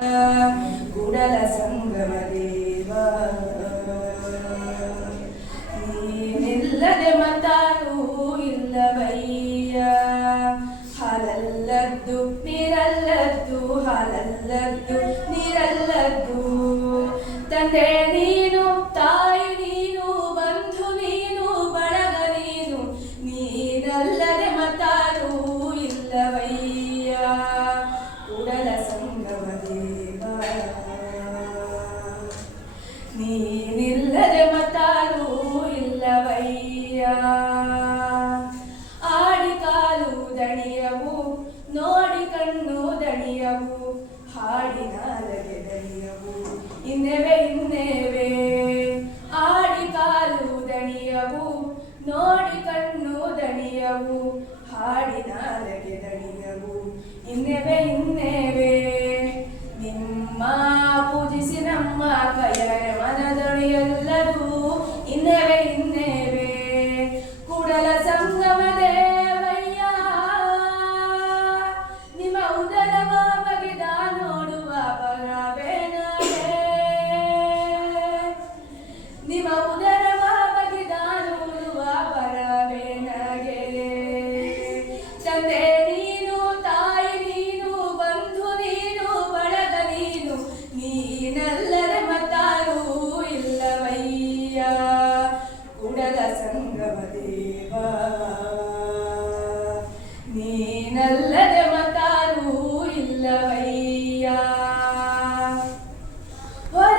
ಕೂಡಲ ಸಂಗಮ ದೇವ ನೀನಿಲ್ಲದೆ ಮತ್ತಾರೂ ಇಲ್ಲವಯ್ಯ. ಹಾಲಲ್ಲದ್ದು ನೀರಲ್ಲದ್ದು ಹಾಲಲ್ಲದ್ದು ನೀರಲ್ಲದ್ದು ತಂದೆ ನೀನು ತಾಯಿ ನೀನು ಬಂಧು ನೀನು ಬಳಗ ನೀನು ನೀನಲ್ಲದೆ ಮತ್ತಾರೂ ಇಲ್ಲವಯ್ಯ. ಕೂಡಲ ಸಂಗಮ ದೇವ ನೀನಿಲ್ಲದೆ ಮತ್ತಾರೂ ಇಲ್ಲವಯ್ಯ. ಆಡಿ ಕಾಲು ದಣಿಯವು ನೋಡಿ ಕಣ್ಣು ದಣಿಯವು ಹಾಡಿ ನಾಲಗೆ ದಣಿಯವು ಇನ್ನೆವೆ ಇನ್ನೆವೆ. ಆಡಿ ಕಾಲು ದಣಿಯವು ನೋಡಿ ಕಣ್ಣು ದಣಿಯವು ಹಾಡಿ ನಾಲಗೆ ದಣಿಯವು ಇನ್ನೆವೆ ಇನ್ನೆವೆ. ನಿಮ್ಮ ಪೂಜಿಸಿ ನಮ್ಮ ಕೈಯ ಮನದೊಳೆಯೆಲ್ಲರೂ ಇನ್ನೆವೆ ಇನ್ನೆವೆ. ಕೂಡಲ ಸಂಗಮ ದೇವಯ್ಯ ನಿಮ್ಮ ಉದರವ ಬಗೆದ ನೋಡುವ ಪರವೇನವೇ. ನಿಮ್ಮ ಉದರವ ಬಗೆದ ನೋಡುವ ಪರವೇನಗೆ. ತಂದೆ ನೀನು ತಾಯಿ ನೀನು ಬಂಧು ನೀನು ಬಳಗ ನೀನು ನೀನಲ್ಲದೆ ಮತ್ತಾರೂ ಇಲ್ಲವಯ್ಯ. ಕೂಡಲ ಸಂಗಮ